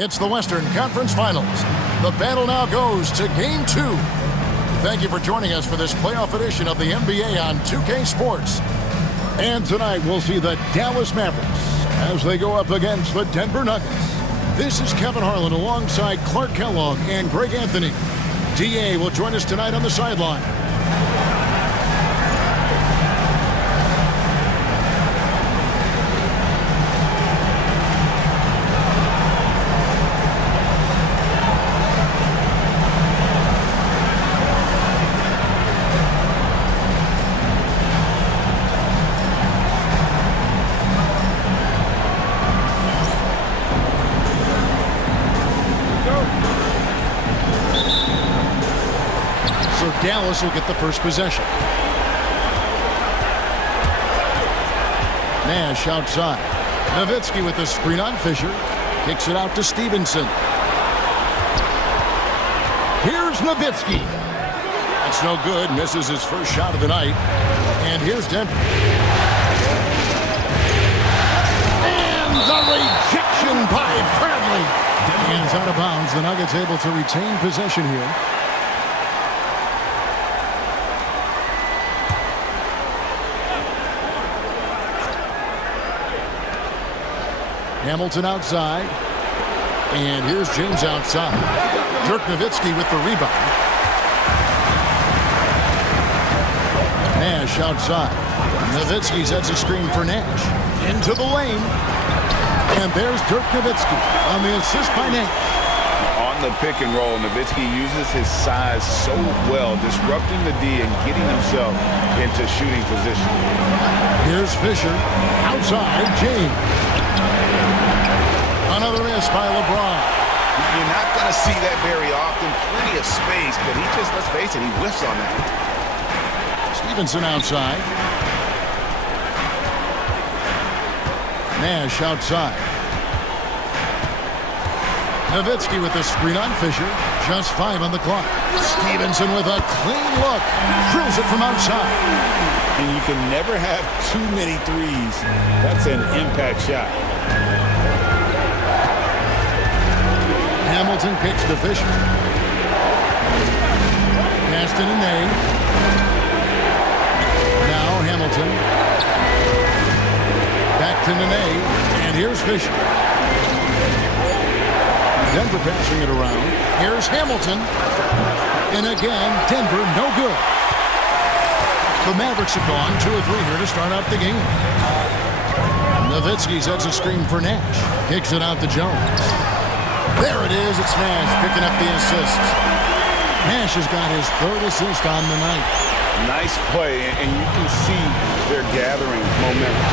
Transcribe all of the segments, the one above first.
It's the Western Conference Finals. The battle now goes to Game 2. Thank you for joining us for this playoff edition of the NBA on 2K Sports. And tonight we'll see the Dallas Mavericks as they go up against the Denver Nuggets. This is Kevin Harlan alongside Clark Kellogg and Greg Anthony. DA will join us tonight on the sideline. Dallas will get the first possession. Nash outside. Nowitzki with the screen on Fisher. Kicks it out to Stevenson. Here's Nowitzki. That's no good. Misses his first shot of the night. And here's Denver. And the rejection by Bradley. Hands out of bounds. The Nuggets able to retain possession here. Hamilton outside. And here's James outside. Dirk Nowitzki with the rebound. Nash outside. Nowitzki sets a screen for Nash. Into the lane. And there's Dirk Nowitzki on the assist by Nash. On the pick and roll, Nowitzki uses his size so well, disrupting the D and getting himself into shooting position. Here's Fisher. Outside, James. Another miss by LeBron. You're not going to see that very often. Plenty of space, but he just, let's face it, he whiffs on that. Stevenson outside. Nash outside. Nowitzki with the screen on Fisher. Just 5 on the clock. Stevenson with a clean look. Drills it from outside. And you can never have too many threes. That's an impact shot. Hamilton kicks to Fisher. Passed in and A. Now Hamilton. Back to Nene. And here's Fisher. Denver passing it around. Here's Hamilton. And again, Denver no good. The Mavericks have gone 2 of 3 here to start out the game. Nowitzki sets a screen for Nash. Kicks it out to Jones. There it is. It's Nash picking up the assist. Nash has got his 3rd assist on the night. Nice play, and you can see they're gathering momentum.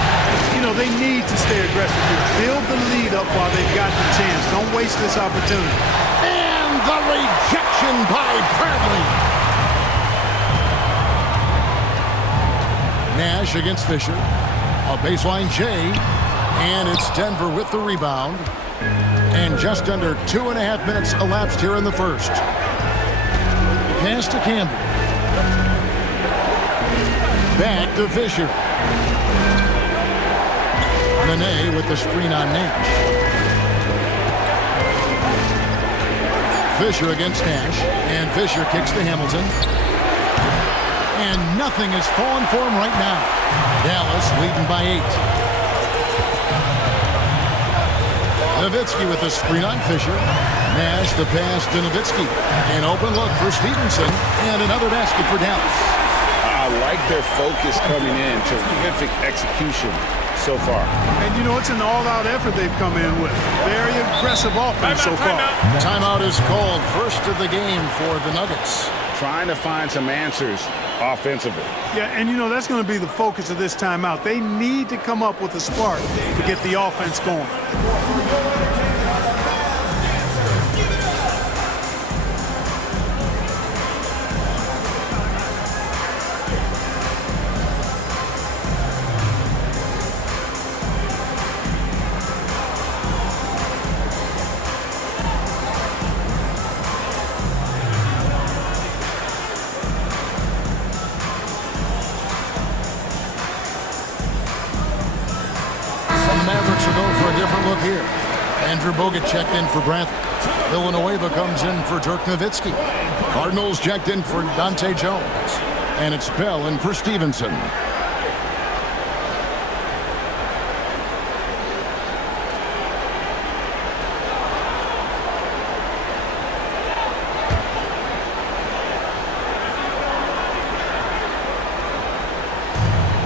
You know, they need to stay aggressive here. Build the lead up while they've got the chance. Don't waste this opportunity. And the rejection by Bradley. Nash against Fisher. A baseline J. And it's Denver with the rebound. And just under 2.5 minutes elapsed here in the first. Pass to Campbell. Back to Fisher. Nene with the screen on Nash. Fisher against Nash. And Fisher kicks to Hamilton. And nothing is falling for him right now. Dallas leading by 8. Nowitzki with the screen on Fisher. Nash the pass to Nowitzki. An open look for Stevenson. And another basket for Dallas. I like their focus coming in. Terrific execution so far. And, you know, it's an all-out effort they've come in with. Very aggressive offense so far. Timeout is called. First of the game for the Nuggets. Trying to find some answers offensively. Yeah, and, you know, that's going to be the focus of this timeout. They need to come up with a spark to get the offense going. Mavericks will go for a different look here. Andrew Bogut checked in for Grantham. Villanueva comes in for Dirk Nowitzki. Cardinals checked in for Dante Jones. And it's Bell in for Stevenson.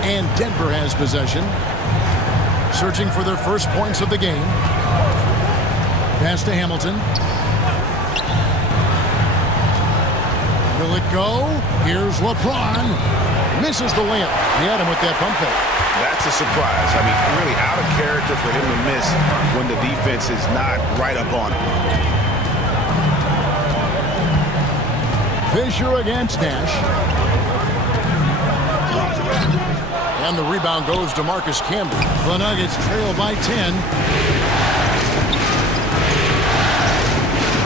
And Denver has possession. Searching for their first points of the game. Pass to Hamilton. Will it go? Here's LeBron. Misses the layup. He had him with that pump fake. That's a surprise. I mean, really out of character for him to miss when the defense is not right up on him. Fisher against Nash. And the rebound goes to Marcus Camby. The Nuggets trail by 10.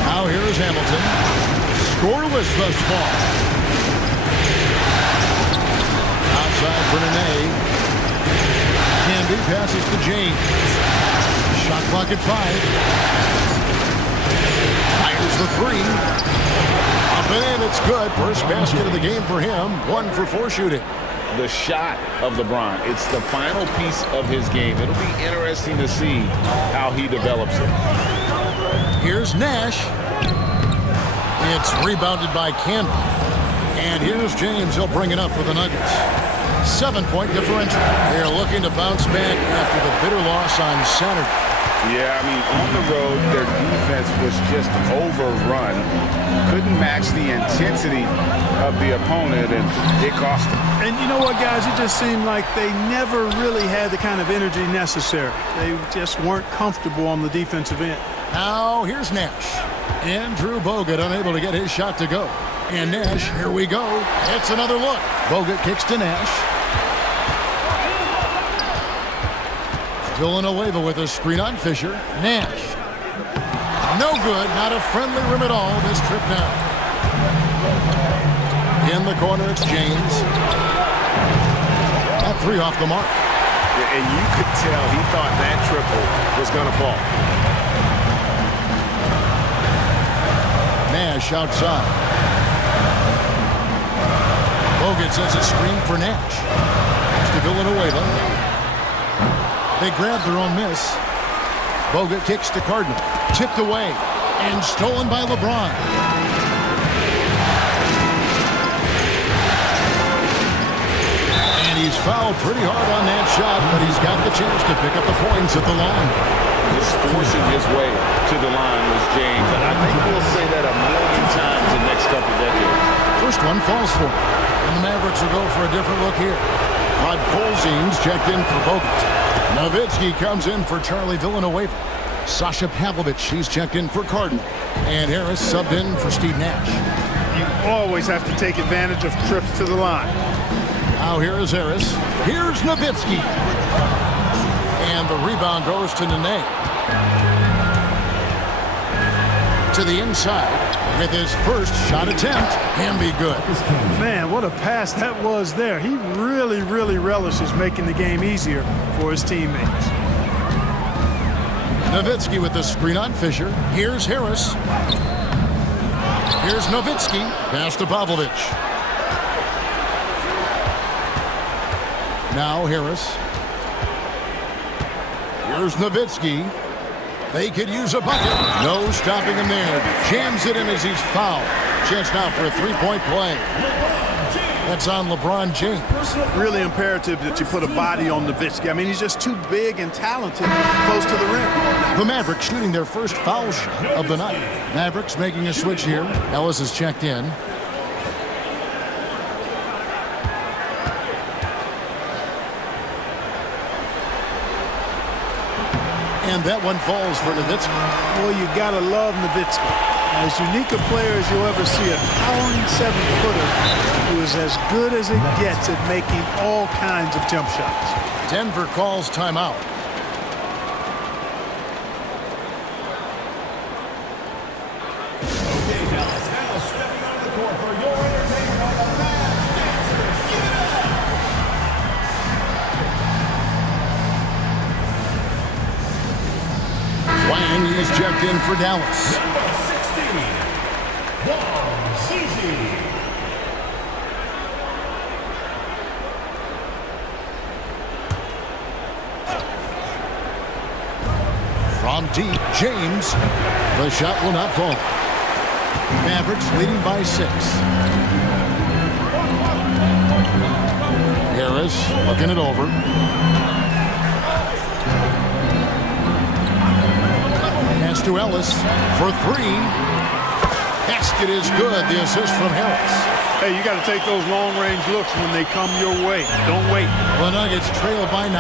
Now here is Hamilton. Scoreless thus far. Outside for Nene. Camby passes to James. Shot clock at 5. Fires the 3. Up and in, it's good. First basket of the game for him. 1 for 4 shooting. The shot of LeBron. It's the final piece of his game. It'll be interesting to see how he develops it. Here's Nash. It's rebounded by Camby. And here's James. He'll bring it up for the Nuggets. 7-point differential. They're looking to bounce back after the bitter loss on Saturday. Yeah, I mean, on the road, their defense was just overrun. Couldn't match the intensity of the opponent, and it cost them. And you know what, guys? It just seemed like they never really had the kind of energy necessary. They just weren't comfortable on the defensive end. Now, here's Nash. Andrew Bogut unable to get his shot to go. And Nash, here we go. It's another look. Bogut kicks to Nash. Villanueva with a screen on Fisher. Nash. No good. Not a friendly rim at all this trip down. In the corner, it's James. That 3 off the mark. Yeah, and you could tell he thought that triple was going to fall. Nash outside. Bogut sets a screen for Nash. Pass to Villanueva. They grab their own miss. Bogut kicks to Cardinal. Chipped away and stolen by LeBron. And he's fouled pretty hard on that shot, but he's got the chance to pick up the points at the line. Just forcing his way to the line was James, and I think we'll say that a million times in the next couple decades. First one falls for him, and the Mavericks will go for a different look here. Rod Polzien's checked in for Bogut. Nowitzki comes in for Charlie Villanueva. Sasha Pavlovich, he's checked in for Cardinal. And Harris subbed in for Steve Nash. You always have to take advantage of trips to the line. Now here is Harris. Here's Nowitzki. And the rebound goes to Nene. To the inside with his first shot attempt. Can be good. Man, what a pass that was there. He really relishes making the game easier for his teammates. Nowitzki with the screen on Fisher. Here's Harris. Here's Nowitzki. Pass to Pavlovich. Now Harris. Here's Nowitzki. They could use a bucket. No stopping him there. Jams it in as he's fouled. Chance now for a 3-point play. That's on LeBron James. Really imperative that you put a body on Nowitzki. I mean, he's just too big and talented close to the rim. The Mavericks shooting their first foul shot of the night. Mavericks making a switch here. Ellis is checked in. And that one falls for Nowitzki. Boy, you gotta love Nowitzki. As unique a player as you'll ever see, a towering 7-footer who is as good as it gets at making all kinds of jump shots. Denver calls timeout. Okay, Dallas, now stepping onto the court for your entertainment on the Mavs Dancers. Give it up! Wham! And he's checked in for Dallas. Number 16, Zizi. From deep, James. The shot will not fall. Mavericks leading by 6. Harris looking it over. Pass to Ellis for 3. Basket is good. The assist from Harris. Hey, you got to take those long-range looks when they come your way. Don't wait. The Nuggets trail by 9.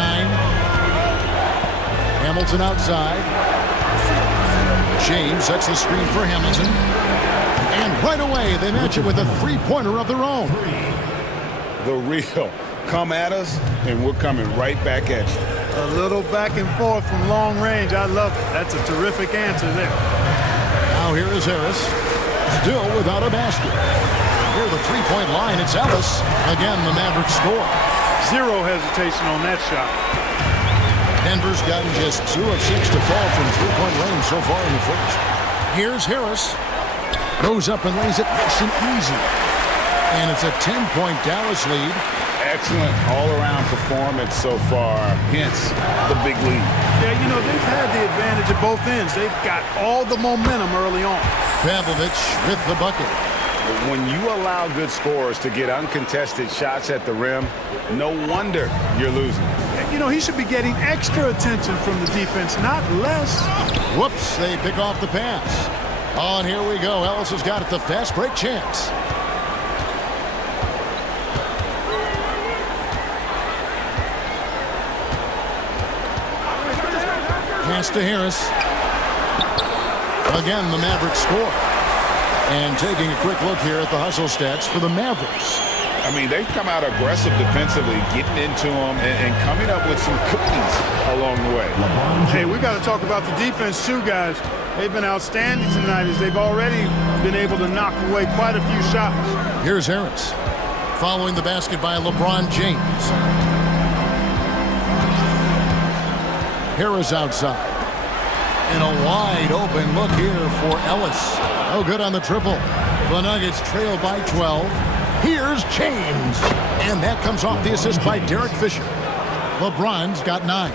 Hamilton outside. James sets the screen for Hamilton. And right away, they match it with a three-pointer of their own. The real. Come at us, and we're coming right back at you. A little back and forth from long range. I love it. That's a terrific answer there. Now here is Harris. Still without a basket. Near the three-point line, it's Ellis. Again, the Mavericks score. Zero hesitation on that shot. Denver's gotten just 2 of 6 to fall from three-point range so far in the first. Here's Harris. Goes up and lays it nice and easy. And it's a 10-point Dallas lead. Excellent all-around performance so far, hence the big lead. Yeah, you know, they've had the advantage at both ends. They've got all the momentum early on. Pavlovich with the bucket. When you allow good scorers to get uncontested shots at the rim, no wonder you're losing. You know, he should be getting extra attention from the defense, not less. Whoops, they pick off the pass. Oh, and here we go. Ellis has got it, the fast break chance. Pass to Harris. Again, the Mavericks score. And taking a quick look here at the hustle stats for the Mavericks. I mean, they've come out aggressive defensively, getting into them and coming up with some cookies along the way. Hey, we got to talk about the defense too, guys. They've been outstanding tonight as they've already been able to knock away quite a few shots. Here's Harris. Following the basket by LeBron James. Harris outside. And a wide open look here for Ellis. Oh, good on the triple. The Nuggets trail by 12. Here's James. And that comes off the assist by Derek Fisher. LeBron's got 9.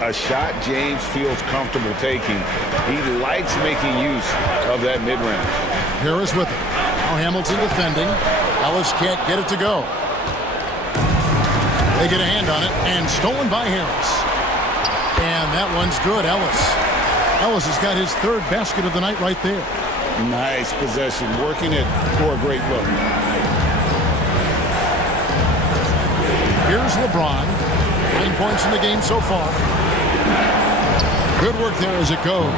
A shot James feels comfortable taking. He likes making use of that mid-range. Harris with it. Now Hamilton defending. Ellis can't get it to go. They get a hand on it, and stolen by Harris. And that one's good, Ellis. Ellis has got his 3rd basket of the night right there. Nice possession, working it for a great look. Here's LeBron. 9 points in the game so far. Good work there as it goes.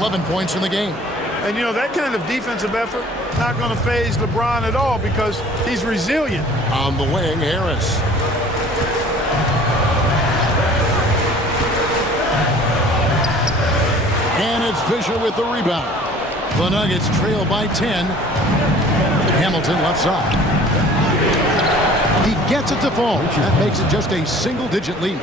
11 points in the game. And, you know, that kind of defensive effort not going to faze LeBron at all because he's resilient. On the wing, Harris. And it's Fisher with the rebound. The Nuggets trail by 10. Hamilton left side. He gets it to fall. That makes it just a single-digit lead.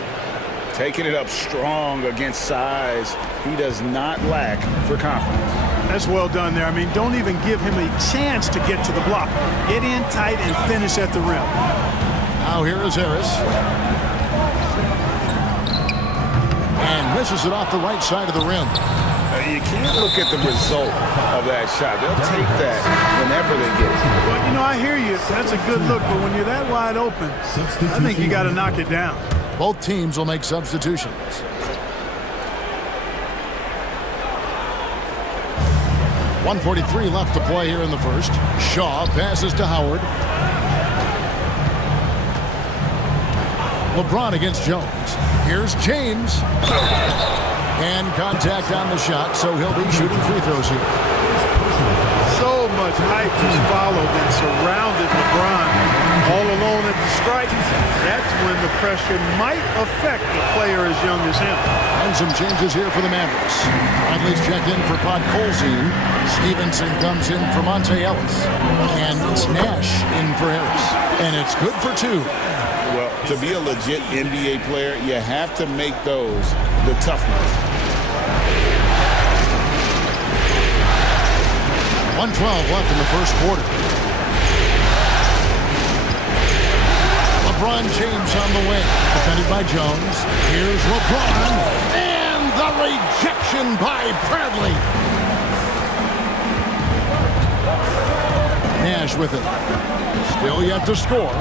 Taking it up strong against size. He does not lack for confidence. That's well done there. I mean, don't even give him a chance to get to the block. Get in tight and finish at the rim. Now here is Harris. And misses it off the right side of the rim. You can't look at the result of that shot. They'll take that whenever they get it. Well, you know, I hear you. That's a good look, but when you're that wide open, I think you got to knock it down. Both teams will make substitutions. .143 left to play here in the first. Shaw passes to Howard. LeBron against Jones. Here's James. And contact on the shot, so he'll be shooting free throws here. So much hype has followed and surrounded LeBron all alone at the strike. That's when the pressure might affect a player as young as him. And some changes here for the Mavericks. Bradley's checked in for Pod Colzine. Stevenson comes in for Monte Ellis. And it's Nash in for Harris. And it's good for 2. Well, to be a legit NBA player, you have to make those the tough ones. 1:12 left in the first quarter. LeBron James on the wing, defended by Jones. Here's LeBron, and the rejection by Bradley. Nash with it. Still yet to score.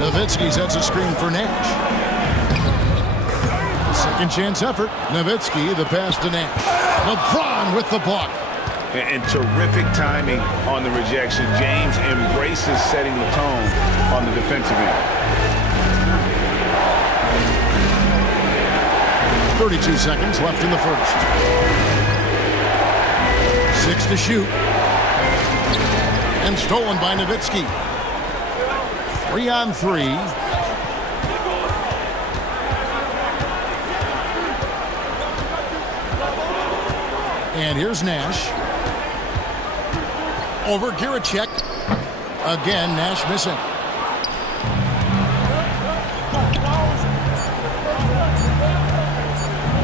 Nowitzki sets a screen for Nash. The second chance effort. Nowitzki, the pass to Nash. LeBron with the block. And terrific timing on the rejection. James embraces setting the tone on the defensive end. 32 seconds left in the first. 6 to shoot. And stolen by Nowitzki. 3-on-3. And here's Nash. Over Giricek. Again, Nash missing.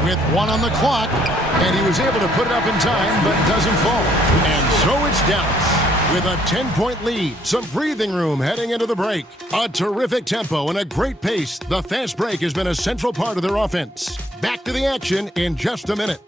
With 1 on the clock, and he was able to put it up in time, but doesn't fall. And so it's Dallas with a 10-point lead. Some breathing room heading into the break. A terrific tempo and a great pace. The fast break has been a central part of their offense. Back to the action in just a minute.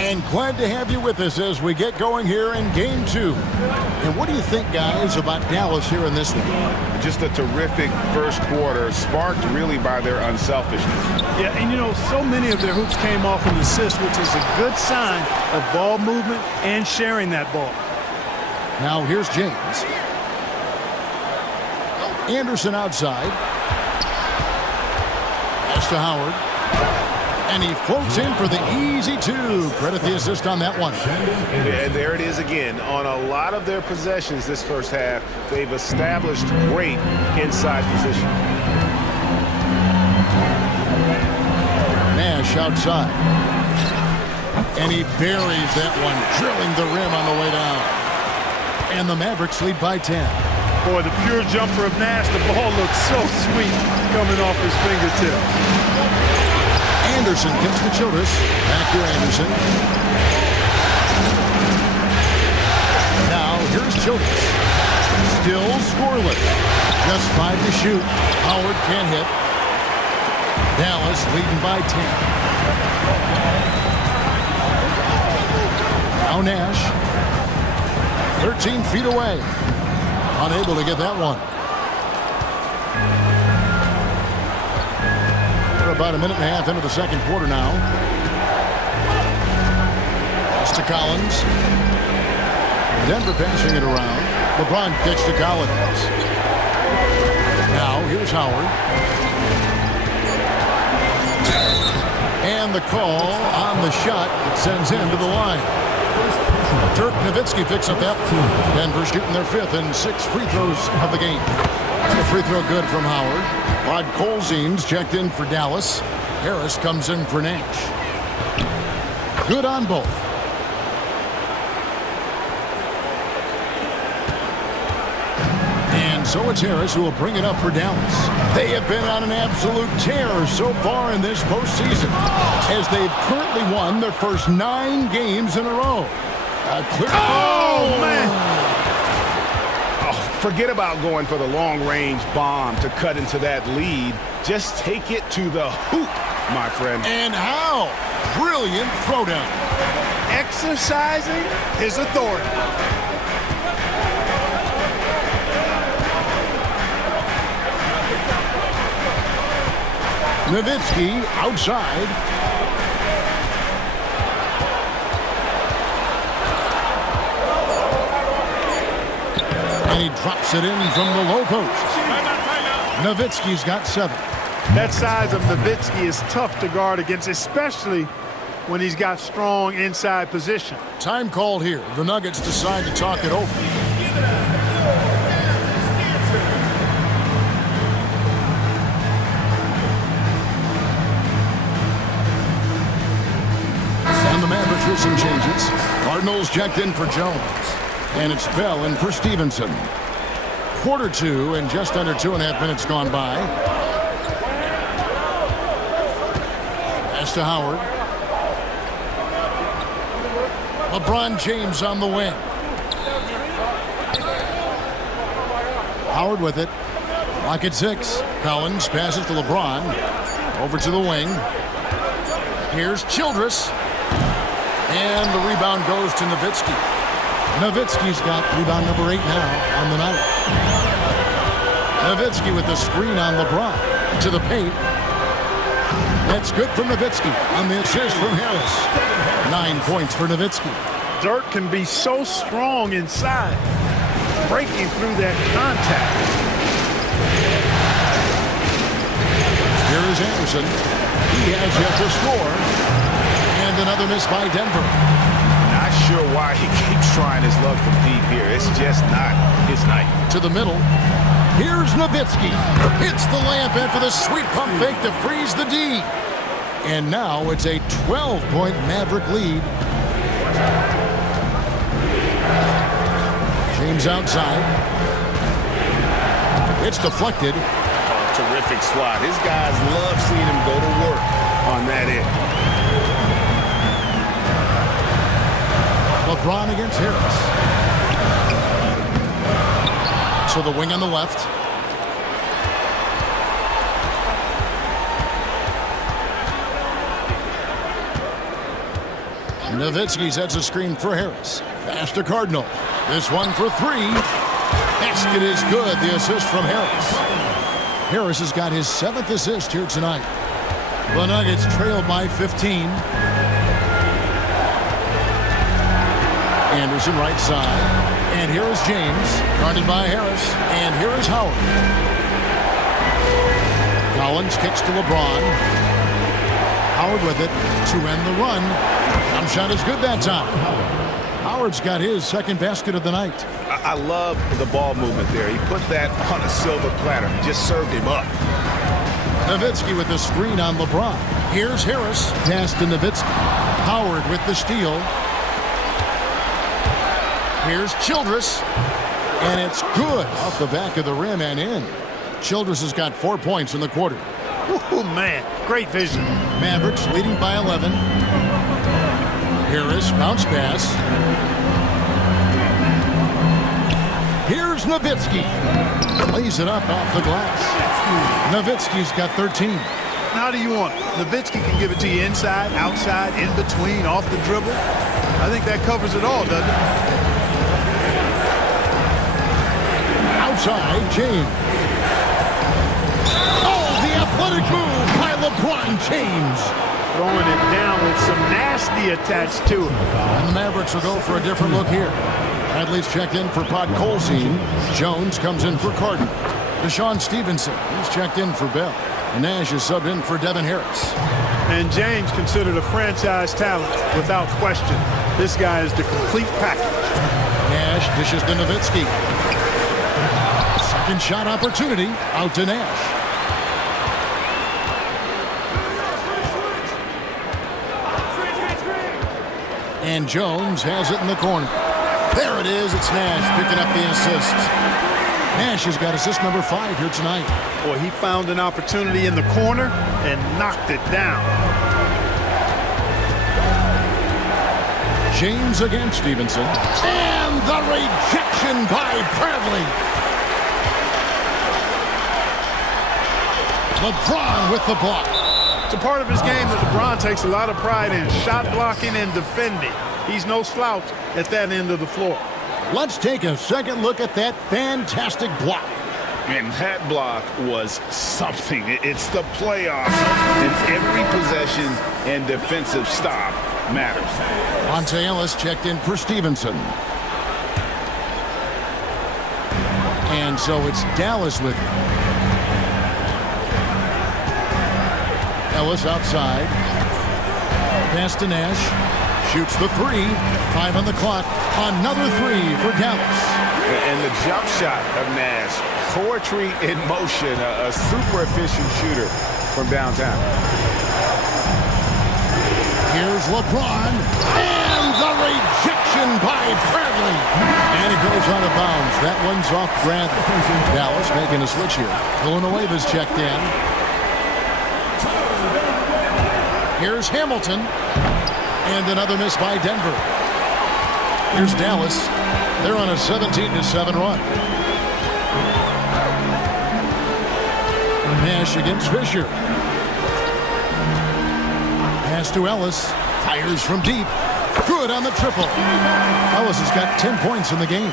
And glad to have you with us as we get going here in Game 2. And what do you think, guys, about Dallas here in this one? Just a terrific first quarter, sparked really by their unselfishness. Yeah, and you know, so many of their hoops came off an assist, which is a good sign of ball movement and sharing that ball. Now here's James. Anderson outside. Pass to Howard. And he floats in for the easy 2. Credit the assist on that one. And there it is again. On a lot of their possessions this first half, they've established great inside position. Nash outside. And he buries that one, drilling the rim on the way down. And the Mavericks lead by 10. Boy, the pure jumper of Nash, the ball looks so sweet coming off his fingertips. Anderson gets to Childress. Back to Anderson. Now here's Childress. Still scoreless. Just 5 to shoot. Howard can't hit. Dallas leading by 10. Now Nash. 13 feet away. Unable to get that one. About a minute and a half into the second quarter now. Pass to Collins. Denver passing it around. LeBron kicks to Collins. Now here's Howard. And the call on the shot that sends him to the line. Dirk Nowitzki picks up that. Denver shooting their 5th and 6 free throws of the game. The free throw good from Howard. Rod Colzine's checked in for Dallas. Harris comes in for Nash. Good on both. And so it's Harris who will bring it up for Dallas. They have been on an absolute tear so far in this postseason, as they've currently won their first 9 games in a row. Man! Forget about going for the long-range bomb to cut into that lead. Just take it to the hoop, my friend. And how? Brilliant throwdown. Exercising his authority. Nowitzki outside. And he drops it in from the low post. Nowitzki's got 7. That size of Nowitzki is tough to guard against, especially when he's got strong inside position. Time called here. The Nuggets decide to talk it over. And the Mavericks through some changes. Cardinals checked in for Jones. And it's Bell in for Stevenson. Quarter two and just under 2.5 minutes gone by. Pass to Howard. LeBron James on the wing. Howard with it. Lock at 6. Collins passes to LeBron. Over to the wing. Here's Childress. And the rebound goes to Nowitzki. Nowitzki's got rebound number 8 now on the night. Nowitzki with the screen on LeBron. To the paint. That's good from Nowitzki on the assist from Harris. 9 points for Nowitzki. Dirk can be so strong inside, breaking through that contact. Here is Anderson. He has yet to score. And another miss by Denver. Not sure why he keeps trying his luck from deep here. It's just not his night. To the middle. Here's Nowitzki. Hits the layup in for the sweet pump fake to freeze the D. And now it's a 12-point Maverick lead. James outside. It's deflected. Oh, terrific swat. His guys love seeing him go to work on that end. LeBron against Harris. So the wing on the left. Nowitzki sets a screen for Harris. Pass to Cardinal. This one for 3. Basket is good. The assist from Harris. Harris has got his 7th assist here tonight. The Nuggets trailed by 15. Anderson right side. And here is James, guarded by Harris. And here is Howard. Collins kicks to LeBron. Howard with it to end the run. Jump shot is good that time. Howard's got his 2nd basket of the night. I love the ball movement there. He put that on a silver platter. Just served him up. Nowitzki with the screen on LeBron. Here's Harris. Pass to Nowitzki. Howard with the steal. Here's Childress. And it's good off the back of the rim and in. Childress has got 4 points in the quarter. Oh, man. Great vision. Mavericks leading by 11. Harris, bounce pass. Here's Nowitzki. Lays it up off the glass. Nowitzki's got 13. How do you want it? Nowitzki can give it to you inside, outside, in between, off the dribble. I think that covers it all, doesn't it? Outside, James. Oh, the athletic move by LeBron James. Throwing it down with some nasty attached to it. And the Mavericks will go for a different look here. Bradley's checked in for Podkolzin. Jones comes in for Carden. Deshaun Stevenson, he's checked in for Bell. And Nash is subbed in for Devin Harris. And James considered a franchise talent without question. This guy is the complete package. Nash dishes to Nowitzki. Second shot opportunity out to Nash. And Jones has it in the corner. There it is. It's Nash picking up the assist. Nash has got assist number 5 here tonight. Boy, he found an opportunity in the corner and knocked it down. James against Stevenson. And the rejection by Bradley. LeBron with the block. It's a part of his game that LeBron takes a lot of pride in. Shot blocking and defending. He's no slouch at that end of the floor. Let's take a second look at that fantastic block. And that block was something. It's the playoffs, and every possession and defensive stop matters. Monte Ellis checked in for Stevenson. And so it's Dallas with it. Ellis outside. Pass to Nash. Shoots the 3. 5 on the clock. Another 3 for Dallas. And the jump shot of Nash. Poetry in motion. A super efficient shooter from downtown. Here's LeBron, and the rejection by Bradley. And it goes out of bounds. That one's off Bradley. Dallas making a switch here. Villanueva's checked in. Here's Hamilton, and another miss by Denver. Here's Dallas. They're on a 17-7 run. Nash against Fisher. Pass to Ellis. Fires from deep. Good on the triple. Ellis has got 10 points in the game.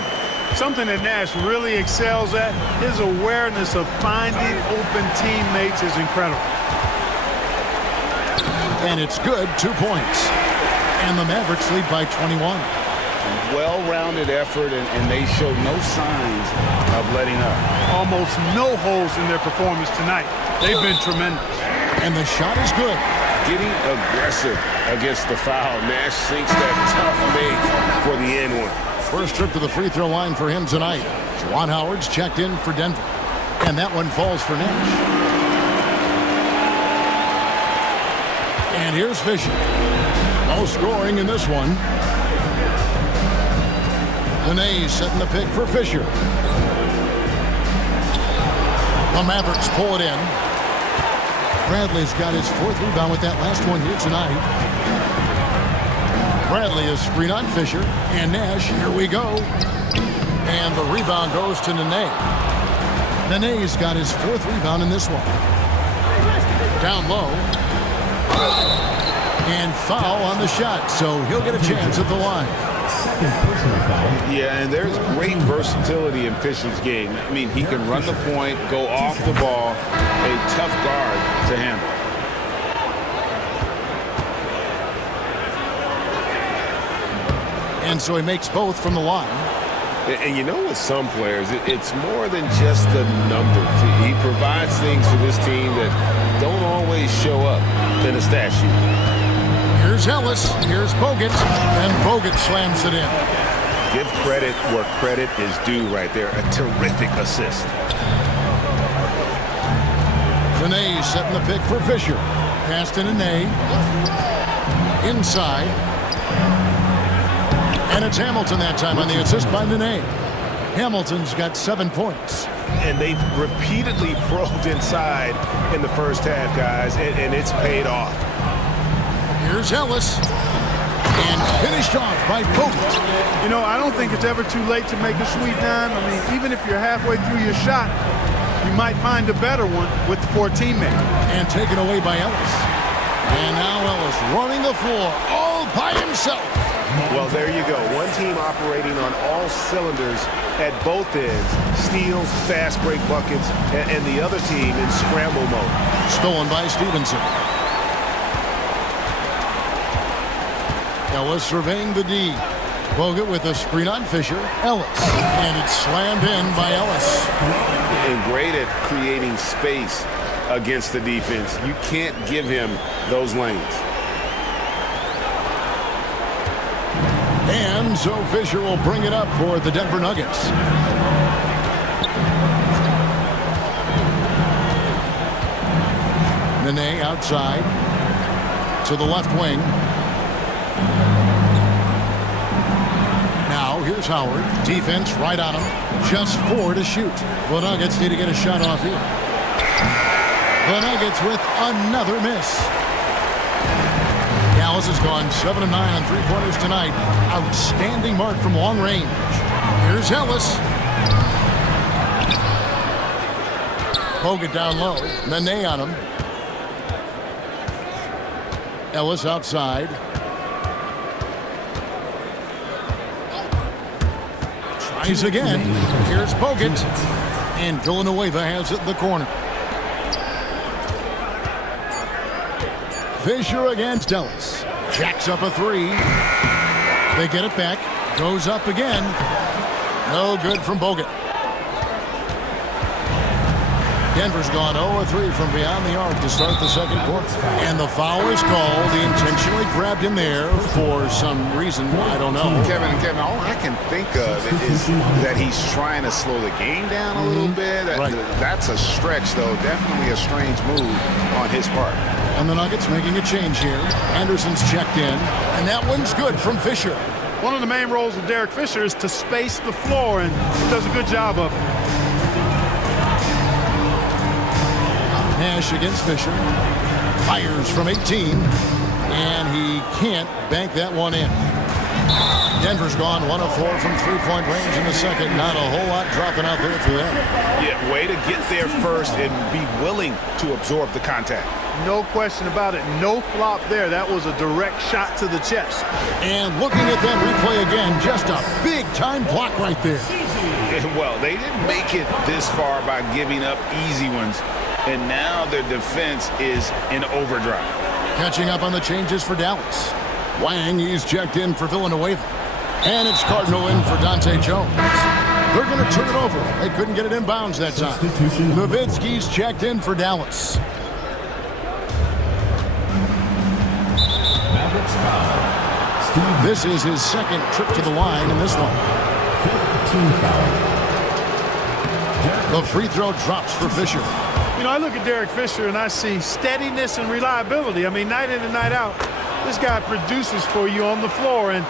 Something that Nash really excels at, his awareness of finding open teammates is incredible. And it's good, 2 points. And the Mavericks lead by 21. Well-rounded effort, and they show no signs of letting up. Almost no holes in their performance tonight. They've been tremendous. And the shot is good. Getting aggressive against the foul. Nash sinks that tough make for the end one. First trip to the free throw line for him tonight. Juwan Howard's checked in for Denver. And that one falls for Nash. And here's Fisher. No scoring in this one. Benet setting the pick for Fisher. The Mavericks pull it in. Bradley's got his 4th rebound with that last one here tonight. Bradley is screen on Fisher. And Nash, here we go. And the rebound goes to Nene. Nene's got his 4th rebound in this one. Down low. And foul on the shot, so he'll get a chance at the line. Yeah, and there's great versatility in Fisher's game. I mean, he can run the point, go off the ball, a tough guard to handle. And so he makes both from the line. And you know, with some players, it's more than just the numbers. He provides things for this team that don't always show up in a stat sheet. Here's Ellis. Here's Bogut. And Bogut slams it in. Give credit where credit is due right there. A terrific assist. Nene setting the pick for Fisher. Pass to Nene. Inside. And it's Hamilton that time on the assist by Nene. Hamilton's got 7 points. And they've repeatedly probed inside in the first half, guys, and it's paid off. Here's Ellis. And finished off by Bogut. You know, I don't think it's ever too late to make a sweet dime. I mean, even if you're halfway through your shot, you might find a better one with the 4 teammates. And taken away by Ellis. And now Ellis running the floor all by himself. Well, there you go. One team operating on all cylinders at both ends. Steals, fast break buckets, and the other team in scramble mode. Stolen by Stevenson. Ellis surveying the D. Bogut with a screen on Fisher. Ellis. And it's slammed in by Ellis. And great at creating space against the defense. You can't give him those lanes. And so Fisher will bring it up for the Denver Nuggets. Nene outside to the left wing. Now here's Howard. Defense right on him. Just 4 to shoot. The Nuggets need to get a shot off here. The Nuggets with another miss. Dallas has gone 7 of 9 on 3-pointers tonight. Outstanding mark from long range. Here's Ellis. Bogut down low. Nene on him. Ellis outside. Tries again. Here's Bogut. And Villanueva has it in the corner. Fisher against Ellis. Jacks up a 3. They get it back. Goes up again. No good from Bogut. Denver's gone 0-3 from beyond the arc to start the second quarter. And the foul is called. He intentionally grabbed him there for some reason. I don't know. Kevin, all I can think of is that he's trying to slow the game down a little bit. Right. That's a stretch, though. Definitely a strange move on his part. And the Nuggets making a change here. Anderson's checked in, and that one's good from Fisher. One of the main roles of Derek Fisher is to space the floor, and he does a good job of it. Nash against Fisher. Fires from 18, and he can't bank that one in. Denver's gone 1 of 4 from three-point range in the second. Not a whole lot dropping out there for them. Yeah, way to get there first and be willing to absorb the contact. No question about it. No flop there. That was a direct shot to the chest. And looking at that replay again, just a big-time block right there. Well, they didn't make it this far by giving up easy ones, and now their defense is in overdrive. Catching up on the changes for Dallas. Wang, he's checked in for Villanueva. And it's Cardinal in for Dante Jones. They're going to turn it over. They couldn't get it in bounds that time. Nowitzki's checked in for Dallas. This is his second trip to the line in this one. The free throw drops for Fisher. You know, I look at Derek Fisher and I see steadiness and reliability. I mean, night in and night out, this guy produces for you on the floor, and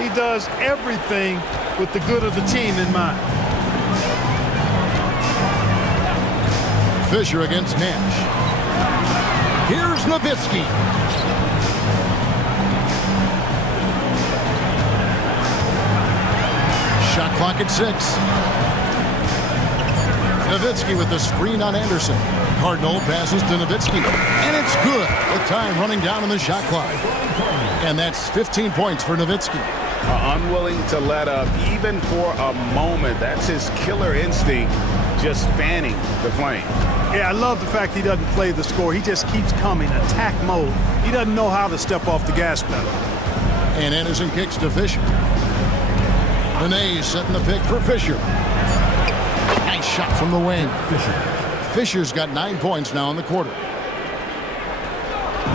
he does everything with the good of the team in mind. Fisher against Nash. Here's Nowitzki. Shot clock at 6. Nowitzki with the screen on Anderson. Cardinal passes to Nowitzki, and it's good. The time running down on the shot clock. And that's 15 points for Nowitzki. Unwilling to let up even for a moment. That's his killer instinct, just fanning the flame. Yeah, I love the fact he doesn't play the score. He just keeps coming, attack mode. He doesn't know how to step off the gas pedal. And Anderson kicks to Fisher. Benet setting the pick for Fisher. Nice shot from the wing. Fisher's got 9 points now in the quarter.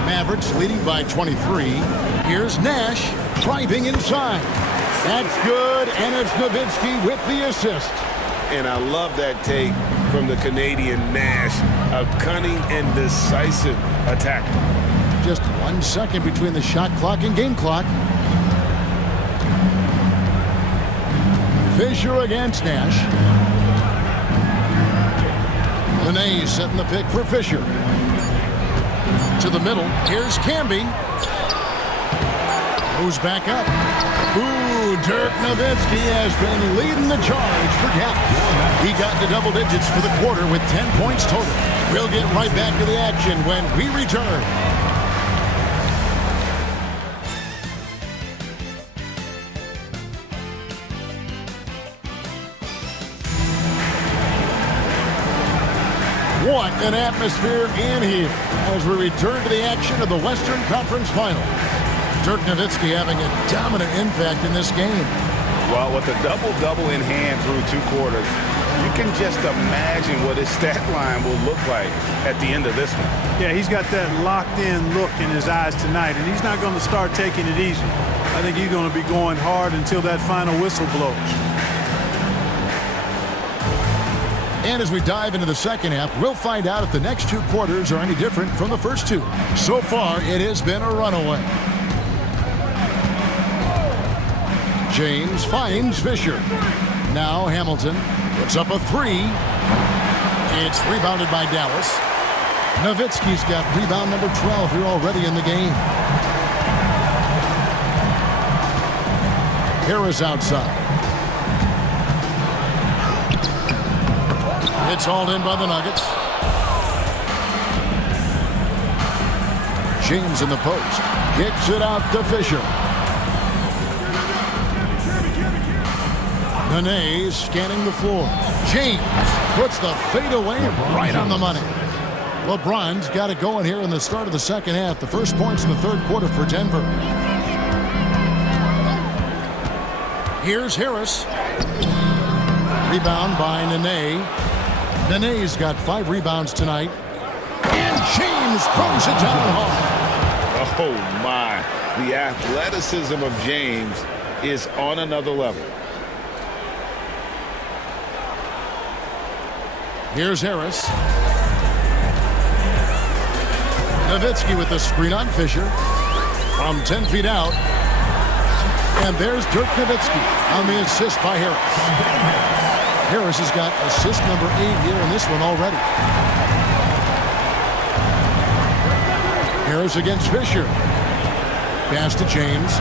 Mavericks leading by 23. Here's Nash driving inside. That's good, and it's Nowitzki with the assist. And I love that take from the Canadian Nash. A cunning and decisive attack. Just 1 second between the shot clock and game clock. Fisher against Nash. Benet setting the pick for Fisher. To the middle. Here's Camby. Goes back up. Ooh, Dirk Nowitzki has been leading the charge for Dallas. He got to double digits for the quarter with 10 points total. We'll get right back to the action when we return. What an atmosphere in here as we return to the action of the Western Conference Final. Dirk Nowitzki having a dominant impact in this game. Well, with a double-double in hand through 2 quarters, you can just imagine what his stat line will look like at the end of this one. Yeah, he's got that locked-in look in his eyes tonight, and he's not going to start taking it easy. I think he's going to be going hard until that final whistle blows. And as we dive into the second half, we'll find out if the next 2 quarters are any different from the first 2. So far, it has been a runaway. James finds Fisher. Now Hamilton puts up a 3. It's rebounded by Dallas. Nowitzki's got rebound number 12 here already in the game. Harris outside. It's hauled in by the Nuggets. James in the post. Kicks it out to Fisher. Benet scanning the floor. James puts the fadeaway right on the money. LeBron's got it going here in the start of the second half. The first points in the third quarter for Denver. Here's Harris. Rebound by Nene. Nene's got 5 rebounds tonight. And James throws it down hard. Oh, my. The athleticism of James is on another level. Here's Harris. Nowitzki with the screen on Fisher from 10 feet out. And there's Dirk Nowitzki on the assist by Harris. Harris has got assist number 8 here in this one already. Harris against Fisher. Pass to James.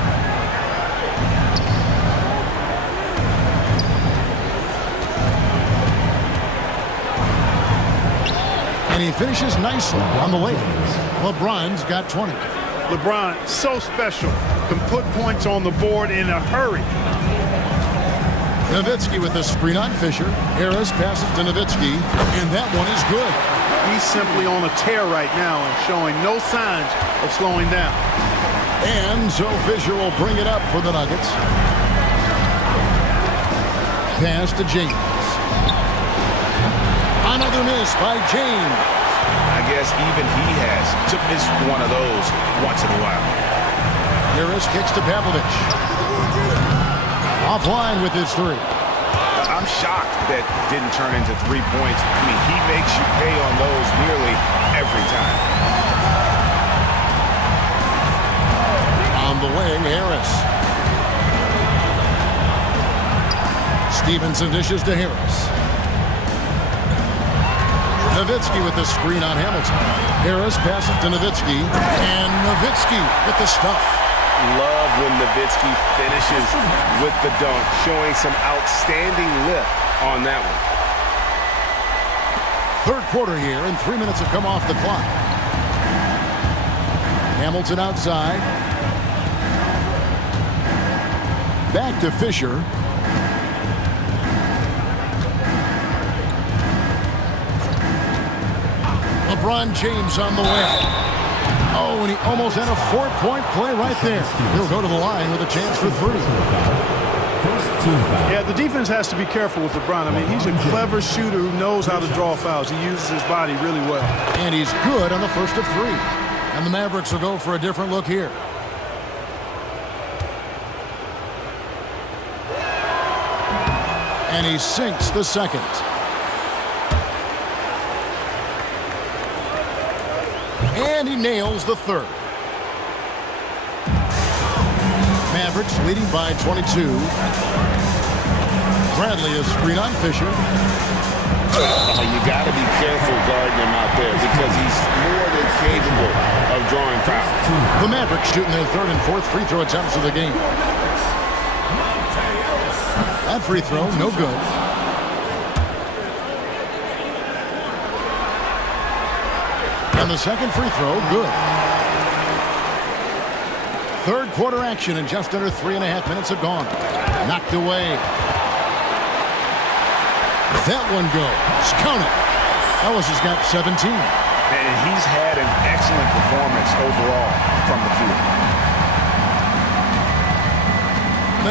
And he finishes nicely on the way. LeBron's got 20. LeBron, so special. Can put points on the board in a hurry. Nowitzki with the screen on Fisher. Harris passes to Nowitzki, and that one is good. He's simply on a tear right now and showing no signs of slowing down. And so Fisher will bring it up for the Nuggets. Pass to James. Another miss by James. I guess even he has to miss one of those once in a while. Harris kicks to Pavlovich. Offline with his 3. I'm shocked that didn't turn into 3 points. I mean, he makes you pay on those nearly every time. On the wing, Harris. Stevenson dishes to Harris. Nowitzki with the screen on Hamilton. Harris passes to Nowitzki, and Nowitzki with the stuff. Love when Nowitzki finishes with the dunk, showing some outstanding lift on that one. Third quarter here, and 3 minutes have come off the clock. Hamilton outside. Back to Fisher. LeBron James on the way. Oh, and he almost had a 4-point play right there. He'll go to the line with a chance for 3. Yeah, the defense has to be careful with LeBron. I mean, he's a clever shooter who knows how to draw fouls. He uses his body really well. And he's good on the first of 3. And the Mavericks will go for a different look here. And he sinks the second. And he nails the third. Mavericks leading by 22. Bradley is screen on Fisher. You got to be careful guarding him out there because he's more than capable of drawing fouls. The Mavericks shooting their 3rd and 4th free throw attempts of the game. That free throw, no good. And the second free throw, good. Third quarter action, and just under 3.5 minutes have gone. Knocked away. That one goes. Count it. Ellis has got 17. And he's had an excellent performance overall from the field.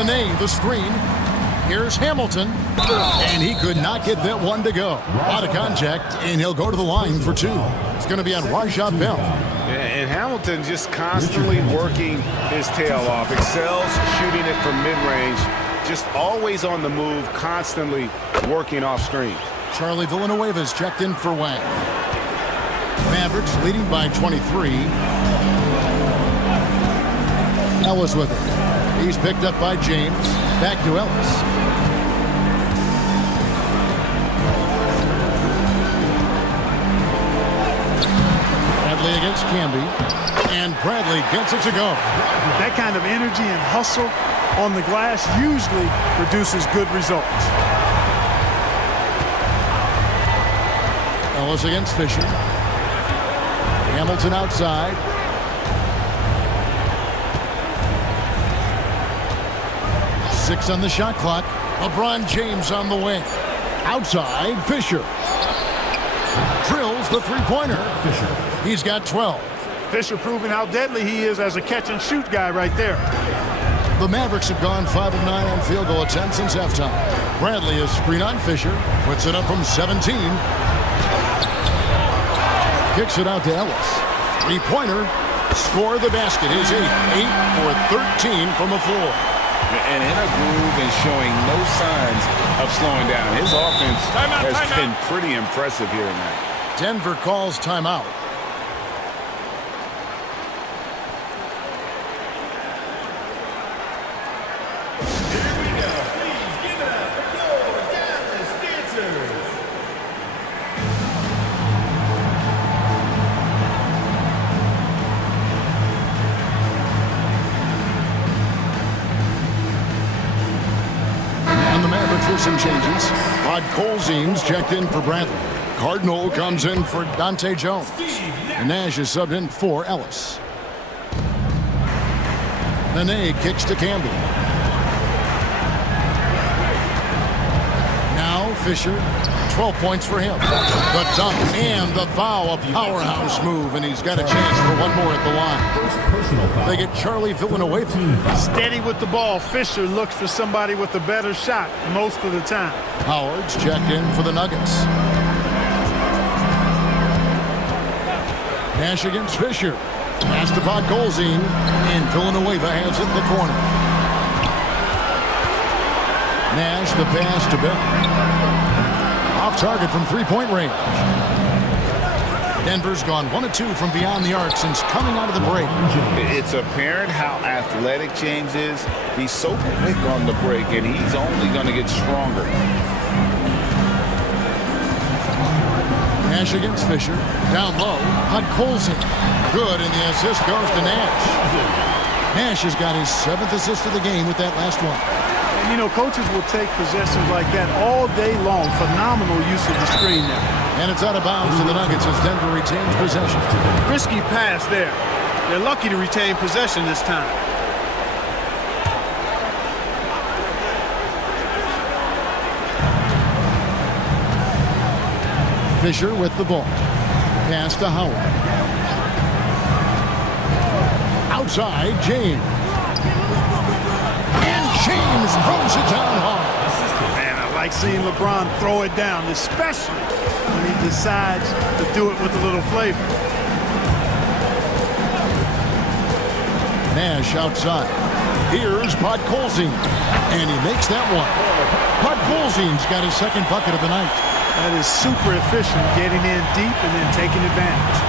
Nene, the screen. Here's Hamilton. And he could not get that one to go. Out of contact, and he'll go to the line for 2. It's going to be on Rajah Bell. And Hamilton just constantly working his tail off. Excels shooting it from mid-range. Just always on the move, constantly working off screens. Charlie Villanueva's checked in for Wang. Mavericks leading by 23. Ellis with it. He's picked up by James. Back to Ellis. Bradley against Camby. And Bradley gets it to go. That kind of energy and hustle on the glass usually produces good results. Ellis against Fisher. Hamilton outside. Six on the shot clock. LeBron James on the wing. Outside, Fisher. Drills the three-pointer. He's got 12. Fisher proving how deadly he is as a catch-and-shoot guy right there. The Mavericks have gone 5 of 9 on field goal attempts since halftime. Bradley is screen on Fisher. Puts it up from 17. Kicks it out to Ellis. Three-pointer. Score the basket. His 8 for 13 from the floor. And in a groove and showing no signs of slowing down. His offense has been pretty impressive here tonight. Denver calls timeout. some changes. Podkolzin's checked in for Bradley. Cardinal comes in for Dante Jones. And Nash is subbed in for Ellis. Nene kicks to Camby. Now Fisher, 12 points for him. The dunk and the foul, a powerhouse move, and he's got a chance for one more at the line. They get Charlie Villanueva. Steady with the ball. Fisher looks for somebody with a better shot most of the time. Howard's checked in for the Nuggets. Nash against Fisher. Pass to Podkolzin, and Villanueva has it in the corner. Nash the pass to Bell. Off target from three-point range. Denver's gone 1 of 2 from beyond the arc since coming out of the break. It's apparent how athletic James is. He's so quick on the break, and he's only going to get stronger. Nash against Fisher. Down low. Podkolzin. Good, and the assist goes to Nash. Nash has got his 7th assist of the game with that last one. And, you know, coaches will take possessions like that all day long. Phenomenal use of the screen there. And it's out of bounds to the Nuggets as Denver retains possession. Risky pass there. They're lucky to retain possession this time. Fisher with the ball. Pass to Howard. Outside, James. And James throws it down hard. Man, I like seeing LeBron throw it down, especially when he decides to do it with a little flavor. Nash outside. Here's Podkolzin. And he makes that one. Podkolzin's got his 2nd bucket of the night. That is super efficient, getting in deep and then taking advantage.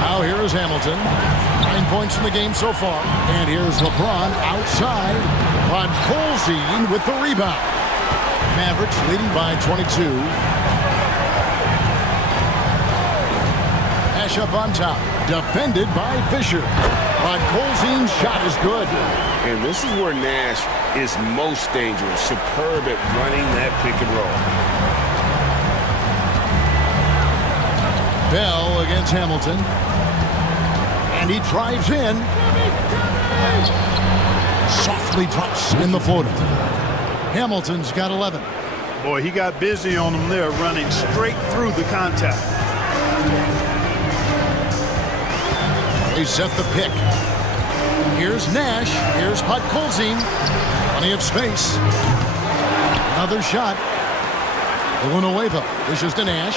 Now here is Hamilton. 9 points in the game so far. And here's LeBron outside. Podkolzin with the rebound. Mavericks leading by 22. Nash up on top. Defended by Fisher. Podkolzin's shot is good. And this is where Nash is most dangerous. Superb at running that pick and roll. Bell against Hamilton. And he drives in. Softly drops in the floater. Hamilton's got 11. Boy, he got busy on him there, running straight through the contact. They set the pick. Here's Nash. Here's Podkolzin. Plenty of space. Another shot. Villanueva dishes to Nash.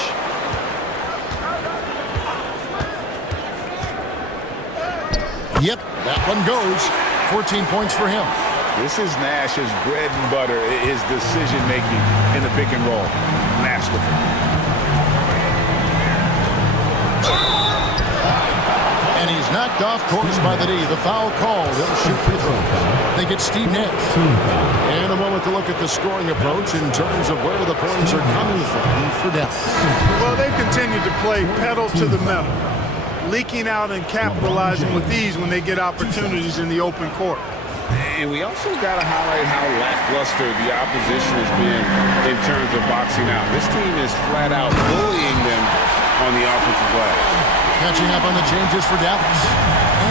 Yep, that one goes. 14 points for him. This is Nash's bread and butter, his decision-making in the pick and roll. Masterful. And he's knocked off course by the D. The foul called. He'll shoot free throws. They get Steve Nash. And a moment to look at the scoring approach in terms of where the points are coming from for Dallas. Well, they've continued to play pedal to the metal, leaking out and capitalizing with ease when they get opportunities in the open court. And we also got to highlight how lackluster the opposition has been in terms of boxing out. This team is flat out bullying them on the offensive glass. Catching up on the changes for Dallas.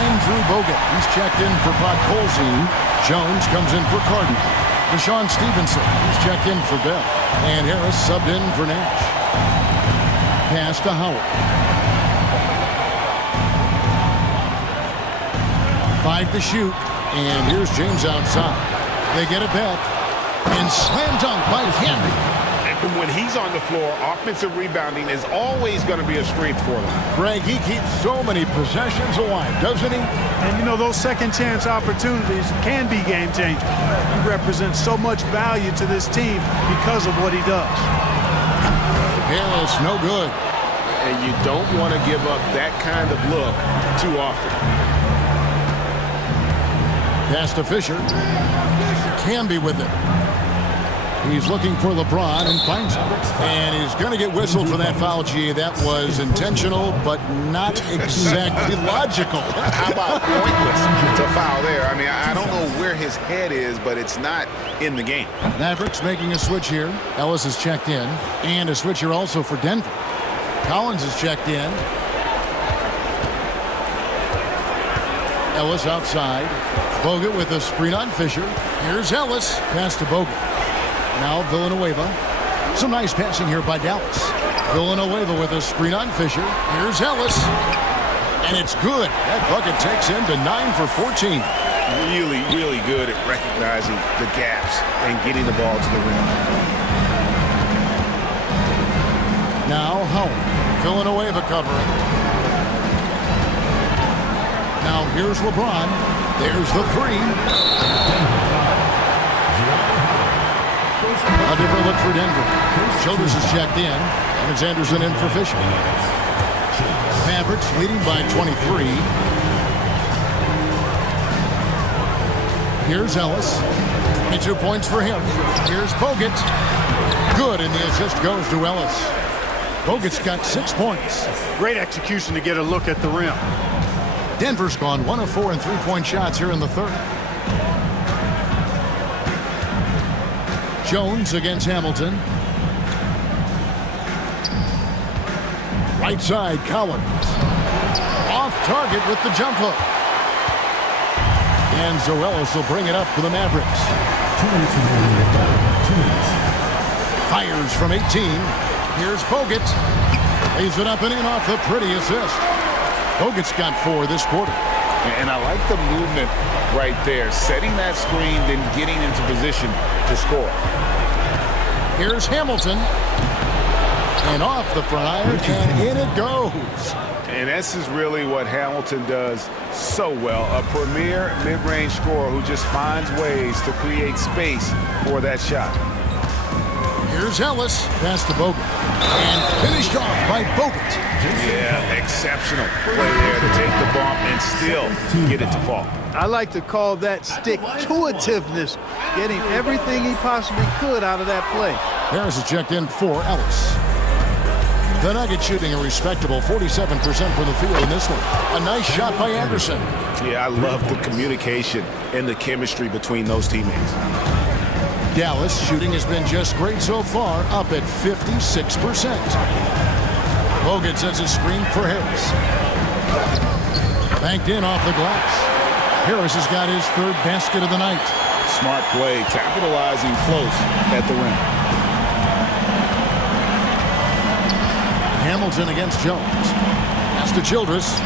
Andrew Bogut. He's checked in for Podkolzin. Jones comes in for Cardinal. Deshaun Stevenson. He's checked in for Bell. And Harris subbed in for Nash. Pass to Howard. 5 to shoot. And here's James outside. They get it back. And slam dunk by Camby. And when he's on the floor, offensive rebounding is always going to be a strength for them. Greg, he keeps so many possessions alive, doesn't he? And, you know, those second chance opportunities can be game changers. He represents so much value to this team because of what he does. Harris, no good. And you don't want to give up that kind of look too often. Pass to Fisher. Camby with it. He's looking for LeBron and finds him. And he's going to get whistled for that foul, G. That was intentional, but not exactly logical. How about pointless to foul there? I mean, I don't know where his head is, but it's not in the game. Mavericks making a switch here. Ellis has checked in. And a switch here also for Denver. Collins has checked in. Ellis outside. Bogut with a screen on Fisher. Here's Ellis. Pass to Bogut. Now Villanueva. Some nice passing here by Dallas. Villanueva with a screen on Fisher. Here's Ellis. And it's good. That bucket takes him to 9 for 14. Really, really good at recognizing the gaps and getting the ball to the rim. Now Howard. Villanueva covering. Now here's LeBron. There's the three. A different look for Denver. Childress is checked in. And it's Anderson in for Fisher. Mavericks leading by 23. Here's Ellis. 22 points for him. Here's Bogut. Good, and the assist goes to Ellis. Bogut's got 6 points. Great execution to get a look at the rim. Denver's gone 1 of 4 in three-point shots here in the third. Jones against Hamilton. Right side, Collins. Off target with the jump hook. And Zoelis will bring it up for the Mavericks. Fires from 18. Here's Bogut. Lays it up and in off the pretty assist. Bogut's got 4 this quarter. And I like the movement right there. Setting that screen, then getting into position to score. Here's Hamilton. And off the front iron, and in it goes. And this is really what Hamilton does so well. A premier mid-range scorer who just finds ways to create space for that shot. Here's Ellis. Pass to Bogut. And finished off by Bogut. Yeah, exceptional play there to take the bump and still get it to fall. I like to call that stick-to-itiveness, getting everything he possibly could out of that play. Harris is checked in for Ellis. The Nuggets shooting a respectable 47% from the field in this one. A nice shot by Anderson. Yeah, I love the communication and the chemistry between those teammates. Dallas shooting has been just great so far, up at 56%. Bogut sets a screen for Harris. Banked in off the glass. Harris has got his 3rd basket of the night. Smart play, capitalizing close at the rim. Hamilton against Jones. Pass to Childress.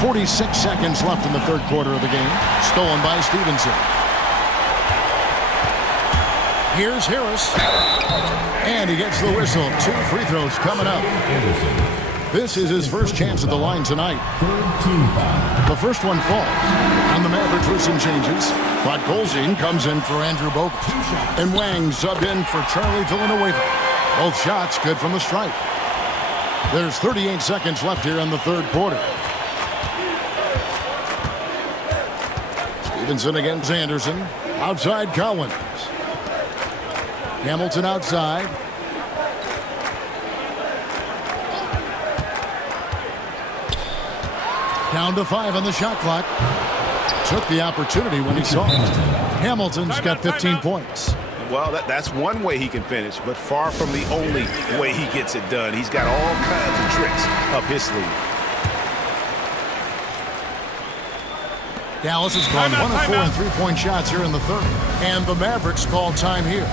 46 seconds left in the third quarter of the game. Stolen by Stevenson. Here's Harris. And he gets the whistle. 2 free throws coming up. This is his first chance at the line tonight. The first one falls. And the Mavericks with some changes. But Golzine comes in for Andrew Bogut. And Wang subbed in for Charlie Villanueva. Both shots good from the stripe. There's 38 seconds left here in the third quarter. Stevenson against Anderson. Outside Collins. Hamilton outside. Down to 5 on the shot clock. Took the opportunity when he saw it. Hamilton's got 15 points. Well, that's one way he can finish, but far from the only way he gets it done. He's got all kinds of tricks up his sleeve. Dallas has gone 1 of 4 in three-point shots here in the third. And the Mavericks call time here.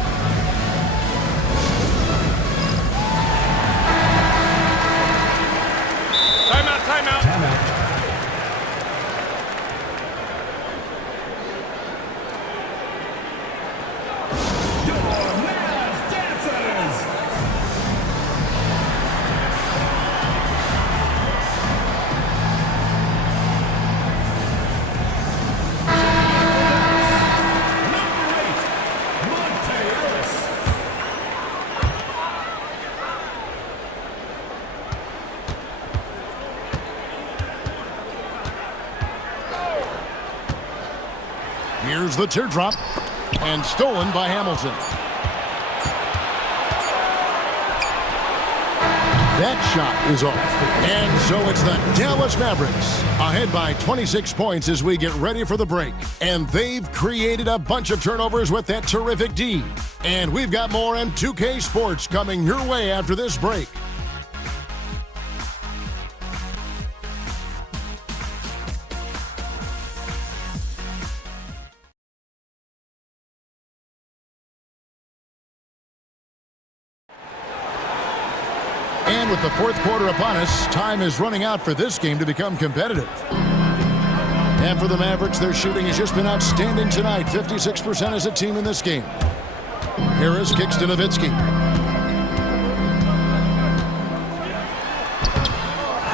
Timeout. Here's the teardrop. And stolen by Hamilton. That shot is off. And so it's the Dallas Mavericks ahead by 26 points as we get ready for the break. And they've created a bunch of turnovers with that terrific D. And we've got more M2K Sports coming your way after this break. And with the fourth quarter upon us, time is running out for this game to become competitive. And for the Mavericks, their shooting has just been outstanding tonight. 56% as a team in this game. Harris kicks to Nowitzki.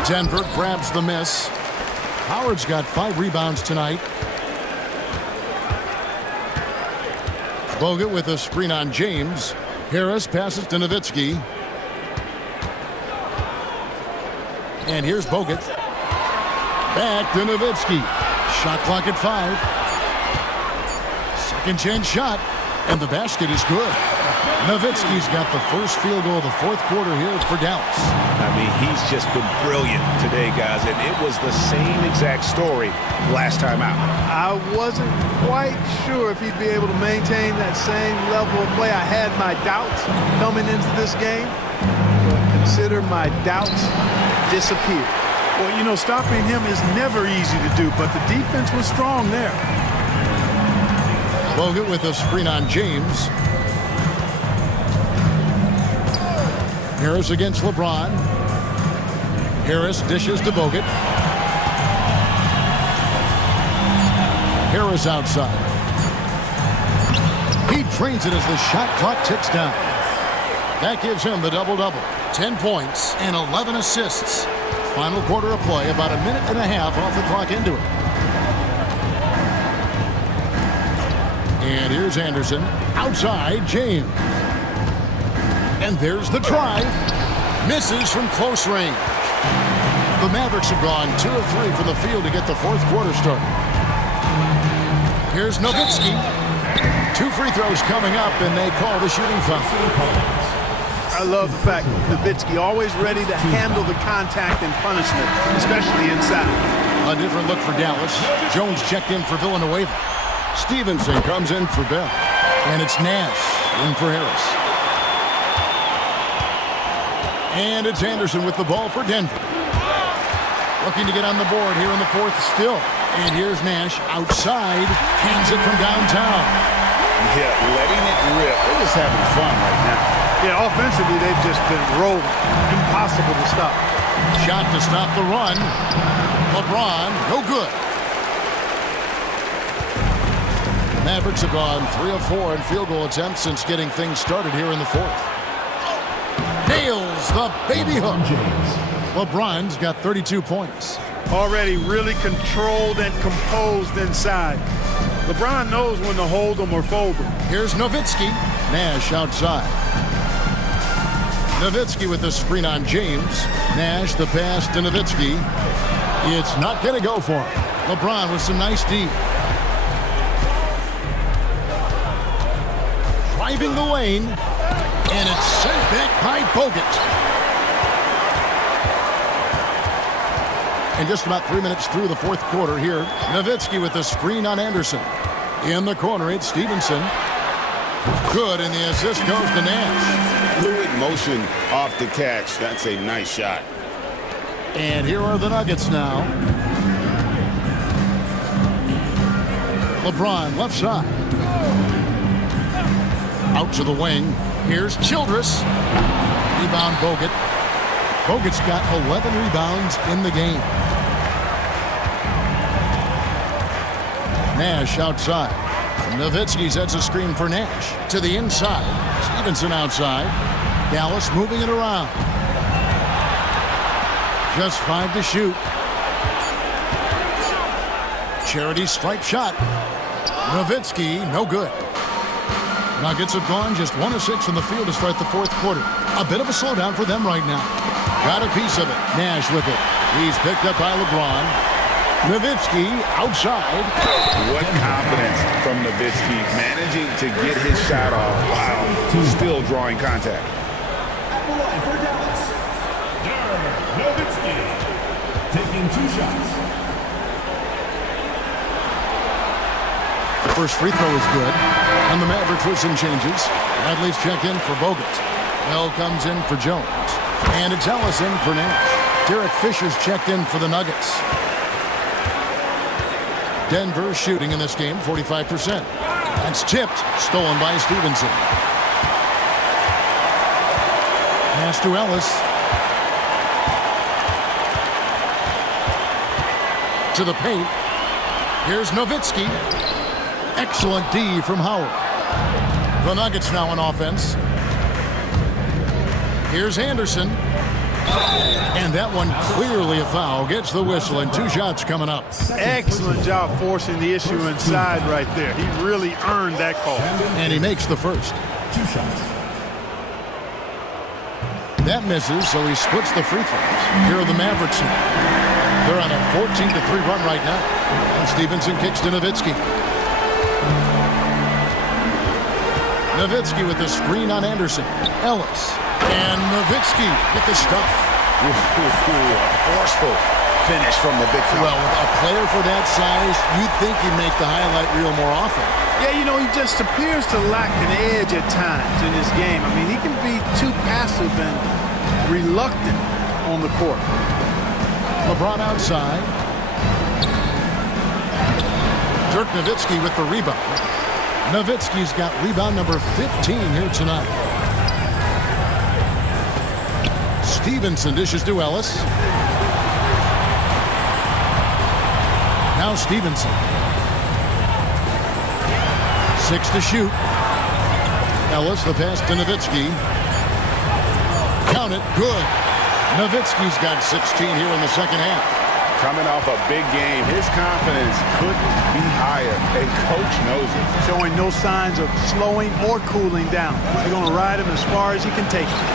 Denver grabs the miss. Howard's got 5 rebounds tonight. Bogut with a screen on James. Harris passes to Nowitzki. And here's Bogut. Back to Nowitzki. Shot clock at 5. Second chance shot. And the basket is good. Nowitzki's got the first field goal of the fourth quarter here for Dallas. I mean, he's just been brilliant today, guys. And it was the same exact story last time out. I wasn't quite sure if he'd be able to maintain that same level of play. I had my doubts coming into this game. But consider my doubts disappear. Well, you know, stopping him is never easy to do, but the defense was strong there. Bogut with a screen on James. Harris against LeBron. Harris dishes to Bogut. Harris outside. He trains it as the shot clock ticks down. That gives him the double-double. 10 points and 11 assists. Final quarter of play, about a minute and a half off the clock into it. And here's Anderson. Outside, James. And there's the drive. Misses from close range. The Mavericks have gone 2 of 3 from the field to get the fourth quarter started. Here's Nowitzki. 2 free throws coming up, and they call the shooting foul. I love the fact that Nowitzki always ready to handle the contact and punishment, especially inside. A different look for Dallas. Jones checked in for Villanueva. Stevenson comes in for Bell. And it's Nash in for Harris. And it's Anderson with the ball for Denver. Looking to get on the board here in the fourth still. And here's Nash outside. Hands it from downtown. Yeah, letting it rip. They're just having fun right now. Yeah, offensively, they've just been rolling. Impossible to stop. Shot to stop the run. LeBron, no good. The Mavericks have gone 3 of 4 in field goal attempts since getting things started here in the fourth. Nails the baby hook. LeBron's got 32 points. Already really controlled and composed inside. LeBron knows when to hold them or fold them. Here's Nowitzki. Nash outside. Nowitzki with the screen on James. Nash the pass to Nowitzki. It's not going to go for him. LeBron with some nice D. Driving the lane. And it's sent back by Bogut. And just about 3 minutes through the fourth quarter here, Nowitzki with the screen on Anderson. In the corner, it's Stevenson. Good, and the assist goes to Nash. Fluid motion off the catch. That's a nice shot. And here are the Nuggets now. LeBron left side. Out to the wing. Here's Childress. Rebound Bogut. Bogut's got 11 rebounds in the game. Nash outside. Nowitzki sets a screen for Nash. To the inside. Stevenson outside. Dallas moving it around. Just 5 to shoot. Charity stripe shot. Nowitzki, no good. Nuggets have gone just 1 of 6 from the field to start the fourth quarter. A bit of a slowdown for them right now. Got a piece of it. Nash with it. He's picked up by LeBron. Nowitzki outside. What confidence from Nowitzki, managing to get his shot off while still drawing contact. At the line for Dallas, Nowitzki taking 2 shots. The first free throw is good, and the Mavericks with some changes. Bradley's checked in for Bogut. Bell comes in for Jones, and it's Ellis in for Nash. Derek Fisher's checked in for the Nuggets. Denver shooting in this game, 45%. That's tipped, stolen by Stevenson. Pass to Ellis. To the paint. Here's Nowitzki. Excellent D from Howard. The Nuggets now on offense. Here's Anderson. And that one clearly a foul. Gets the whistle, and 2 shots coming up. Excellent job forcing the issue inside right there. He really earned that call. And he makes the first. 2 shots. That misses, so he splits the free throws. Here are the Mavericks now. They're on a 14-3 run right now. And Stevenson kicks to Nowitzki. Nowitzki with the screen on Anderson. Ellis. And Nowitzki with the stuff. A forceful finish from the big fella. Well, with a player for that size, you'd think he'd make the highlight reel more often. Yeah, you know, he just appears to lack an edge at times in his game. I mean, he can be too passive and reluctant on the court. LeBron outside. Dirk Nowitzki with the rebound. Nowitzki's got rebound number 15 here tonight. Stevenson dishes to Ellis. Now Stevenson. 6 to shoot. Ellis, the pass to Nowitzki. Count it, good. Nowitzki's got 16 here in the second half. Coming off a big game, his confidence couldn't be higher, and coach knows it. Showing no signs of slowing or cooling down. They're going to ride him as far as he can take him.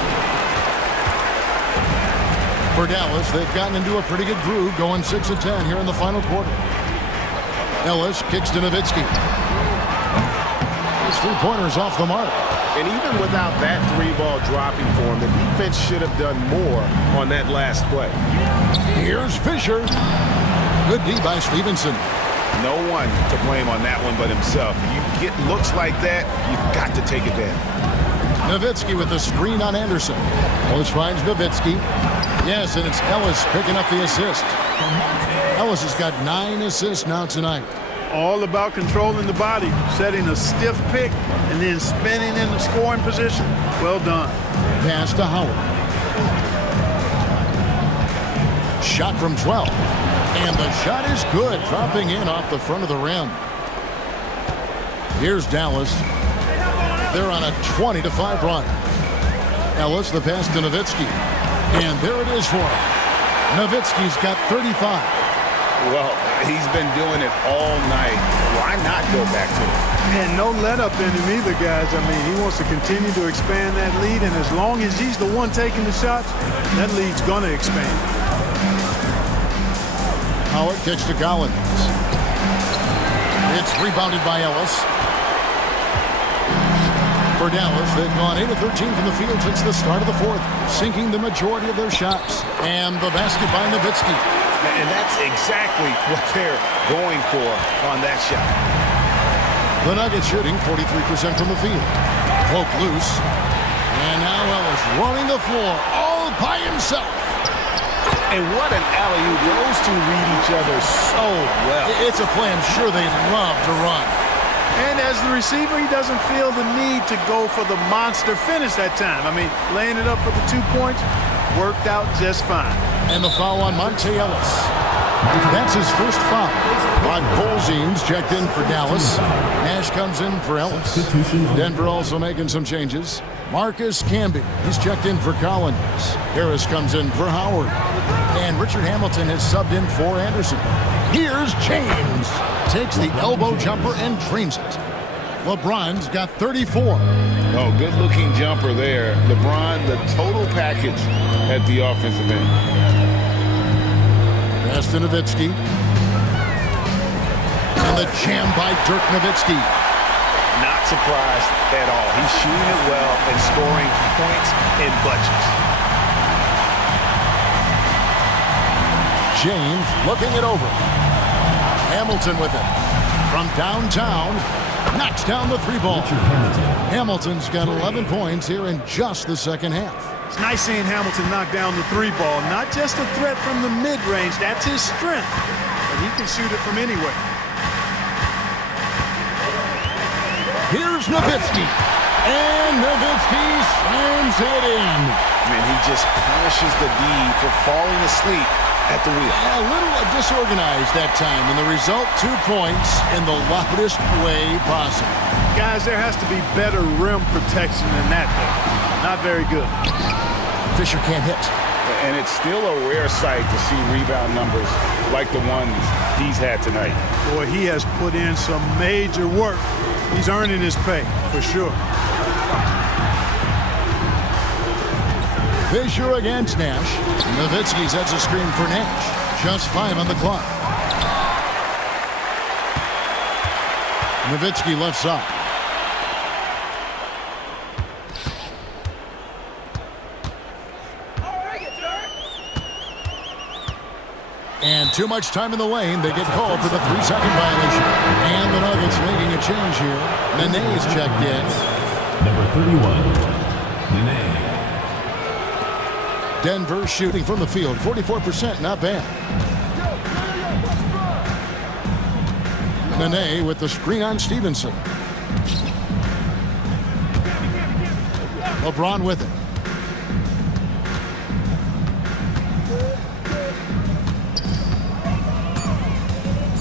For Dallas, they've gotten into a pretty good groove, going 6 of 10 here in the final quarter. Ellis kicks to Nowitzki. His 3-pointer's off the mark. And even without that 3-ball dropping for him, the defense should have done more on that last play. Here's Fisher. Good D by Stevenson. No one to blame on that one but himself. You get looks like that, you've got to take advantage. Nowitzki with the screen on Anderson. Ellis finds Nowitzki. Yes, and it's Ellis picking up the assist. Ellis has got 9 assists now tonight. All about controlling the body, setting a stiff pick, and then spinning in the scoring position. Well done. Pass to Howard. Shot from 12. And the shot is good, dropping in off the front of the rim. Here's Dallas. They're on a 20-5 run. Ellis, the pass to Nowitzki. And there it is for him. Nowitzki's got 35. Well, he's been doing it all night. Why not go back to it? And no let up in him either, guys. I mean, he wants to continue to expand that lead, and as long as he's the one taking the shots, that lead's going to expand. Howard kicks to Collins. It's rebounded by Ellis. For Dallas, they've gone 8 of 13 from the field since the start of the fourth, sinking the majority of their shots. And the basket by Nowitzki. And that's exactly what they're going for on that shot. The Nuggets shooting 43% from the field. Poke loose. And now Ellis running the floor all by himself. And what an alley-oop. Those two read each other so well. It's a play I'm sure they love to run. And as the receiver, he doesn't feel the need to go for the monster finish that time. I mean, laying it up for the 2 points worked out just fine. And the foul on Monte Ellis. That's his first foul. Von Colzine's checked in for Dallas. Nash comes in for Ellis. Denver also making some changes. Marcus Camby, he's checked in for Collins. Harris comes in for Howard. And Richard Hamilton has subbed in for Anderson. Here's James. Takes the elbow jumper and drains it. LeBron's got 34. Oh, good-looking jumper there. LeBron, the total package at the offensive end. Pass to Nowitzki. And the jam by Dirk Nowitzki. Not surprised at all. He's shooting it well and scoring points in bunches. James looking it over. Hamilton with it. From downtown, knocks down the three ball. Hamilton's got 11 points here in just the second half. It's nice seeing Hamilton knock down the three ball. Not just a threat from the mid-range. That's his strength. But he can shoot it from anywhere. Here's Nowitzki. And Nowitzki slams it in. Man, he just punishes the D for falling asleep at the wheel. A little disorganized that time, and the result, 2 points in the loudest way possible. Guys, there has to be better rim protection than that, though. Not very good. Fisher can't hit. And it's still a rare sight to see rebound numbers like the ones he's had tonight. Boy, he has put in some major work. He's earning his pay, for sure. Fisher against Nash. Nowitzki sets a screen for Nash. Just 5 on the clock. Nowitzki left side. And too much time in the lane. They get called for the 3-second violation. And the Nuggets making a change here. Nene's checked in. Number 31, Nene. Denver shooting from the field. 44%, not bad. Nene with the screen on Stevenson. LeBron with it.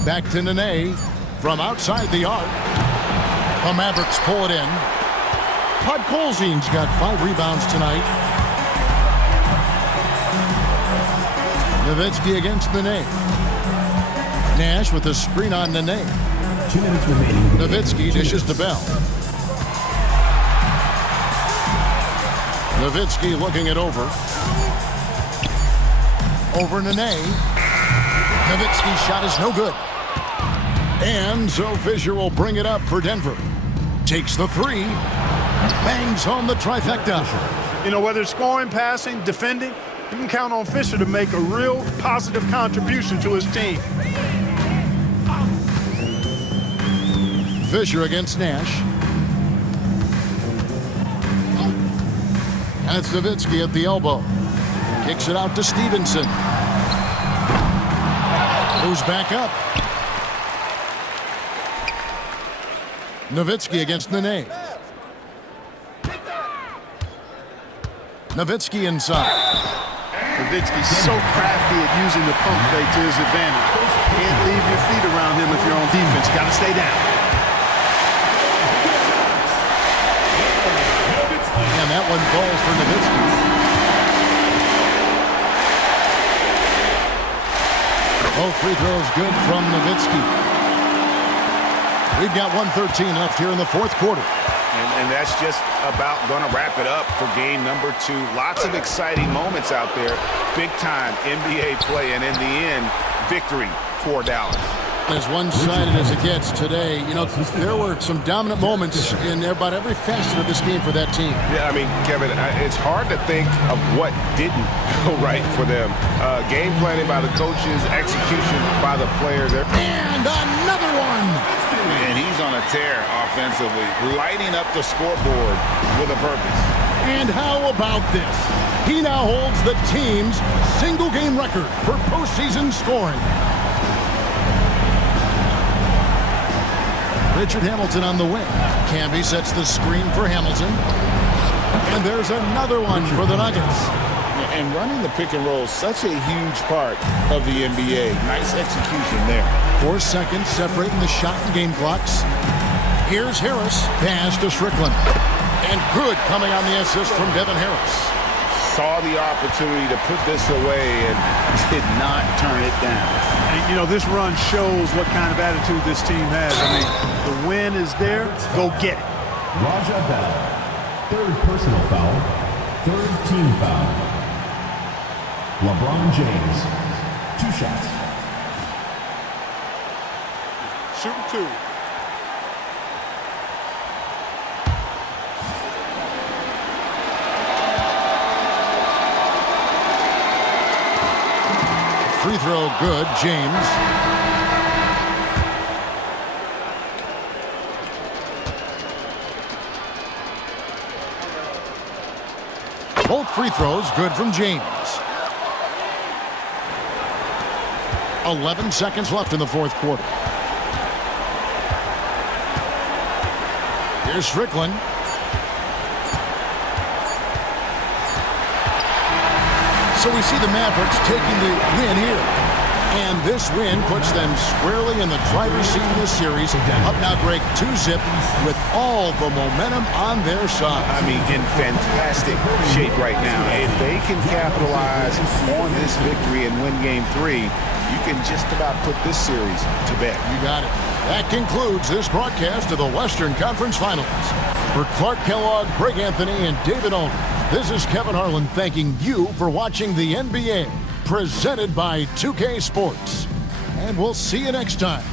Back to Nene from outside the arc. The Mavericks pull it in. Podkolzin's got 5 rebounds tonight. Nowitzki against Nene. Nash with the screen on Nene. 2 minutes remaining. Nowitzki dishes to Bell. Nowitzki looking it over. Over Nene. Nowitzki's shot is no good. And so Fisher will bring it up for Denver. Takes the 3. Bangs home the trifecta. You know, whether it's scoring, passing, defending, you can count on Fisher to make a real positive contribution to his team. Fisher against Nash. That's Nowitzki at the elbow. Kicks it out to Stevenson. Moves back up. Nowitzki against Nene. Nowitzki inside. Nowitzki's so crafty at using the pump fake to his advantage. Can't leave your feet around him if you're on defense. Got to stay down. And that one falls for Nowitzki. Both free throws good from Nowitzki. We've got 1:13 left here in the fourth quarter. And that's just about going to wrap it up for game number 2. Lots of exciting moments out there. Big time NBA play, and in the end, victory for Dallas. As one-sided as it gets today, you know, there were some dominant moments in about every facet of this game for that team. Yeah, I mean, Kevin, it's hard to think of what didn't go right for them. Game planning by the coaches, execution by the players. And another one! And he's on a tear offensively, lighting up the scoreboard with a purpose. And how about this? He now holds the team's single-game record for postseason scoring. Richard Hamilton on the wing. Camby sets the screen for Hamilton. And there's another one for the Nuggets. And running the pick and roll is such a huge part of the NBA. Nice execution there. 4 seconds separating the shot and game clocks. Here's Harris. Pass to Strickland. And good coming on the assist from Devin Harris. Saw the opportunity to put this away and did not turn it down. And, you know, this run shows what kind of attitude this team has. I mean, the win is there. Go get it. Raja Bell. 3rd personal foul. 3rd team foul. LeBron James. 2 shots. shooting 2. Free throw good, James. Both free throws good from James. 11 seconds left in the fourth quarter. Here's Strickland. So we see the Mavericks taking the win here. And this win puts them squarely in the driver's seat in this series. Up now, Greg, 2-zip with all the momentum on their side. I mean, in fantastic shape right now. If they can capitalize on this victory and win Game 3, you can just about put this series to bed. You got it. That concludes this broadcast of the Western Conference Finals. For Clark Kellogg, Greg Anthony, and David Alden, this is Kevin Harlan thanking you for watching the NBA, presented by 2K Sports. And we'll see you next time.